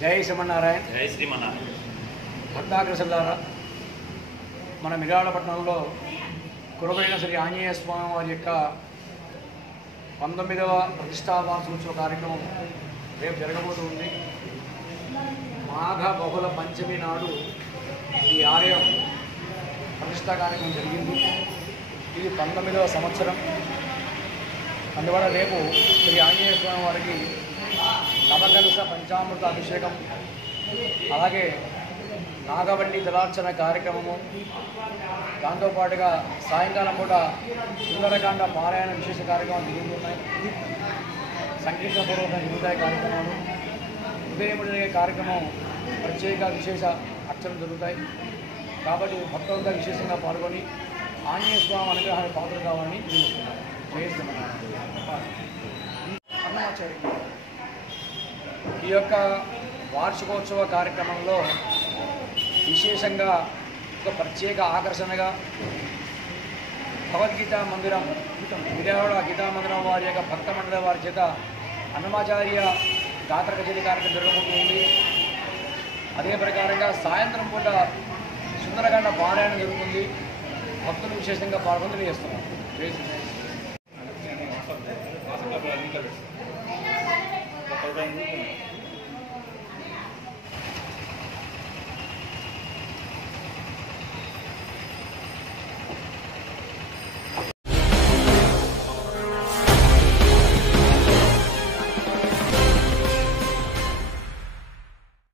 జై శ్రీమన్నారాయణ. జై శ్రీమన్నారాయణ. భక్తాగ్రసల్లారా, మన మిర్యాలపట్నంలో కురవైన శ్రీ ఆంజనేయ స్వామి వారి యొక్క 19వ ప్రతిష్టా వార్షికోత్సవ కార్యక్రమం రేపు జరగబోతుంది. మాఘ బహుళ పంచమి నాడు ఈ ఆలయం ప్రతిష్టా కార్యక్రమం జరిగింది. ఇది 19వ సంవత్సరం. అందువల్ల రేపు శ్రీ ఆంజనేయ స్వామి వారికి నవకలశ పంచామృత అభిషేకం, అలాగే నాగవల్లి జలార్చన కార్యక్రమము, దాంతోపాటుగా సాయంకాలం పూట సుందరకాండ పారాయణ విశేష కార్యక్రమాలు జరుగుతున్నాయి. సంకీర్తనపూర్వక జరుగుతాయి కార్యక్రమాలు. ఉదయం జరిగే కార్యక్రమం ప్రత్యేక విశేష అర్చనలు జరుగుతాయి. కాబట్టి భక్తులంతా విశేషంగా పాల్గొని ఆంజనేయ స్వామి అనుగ్రహానికి పాత్ర కావాలని నిర్వహిస్తున్నారు. ఈ యొక్క వార్షికోత్సవ కార్యక్రమంలో విశేషంగా ఒక ప్రత్యేక ఆకర్షణగా భగవద్గీతా మందిరం, విజయవాడ గీతా మందిరం వారి యొక్క భక్త మండలి వారి చేత అన్నమాచార్య గాత్ర కచేరీ కార్యక్రమం జరగబోతుంది. అదే ప్రకారంగా సాయంత్రం పూట సుందరకాండ పారాయణ జరుగుతుంది. భక్తులు విశేషంగా పాల్గొని చేస్తున్నారు.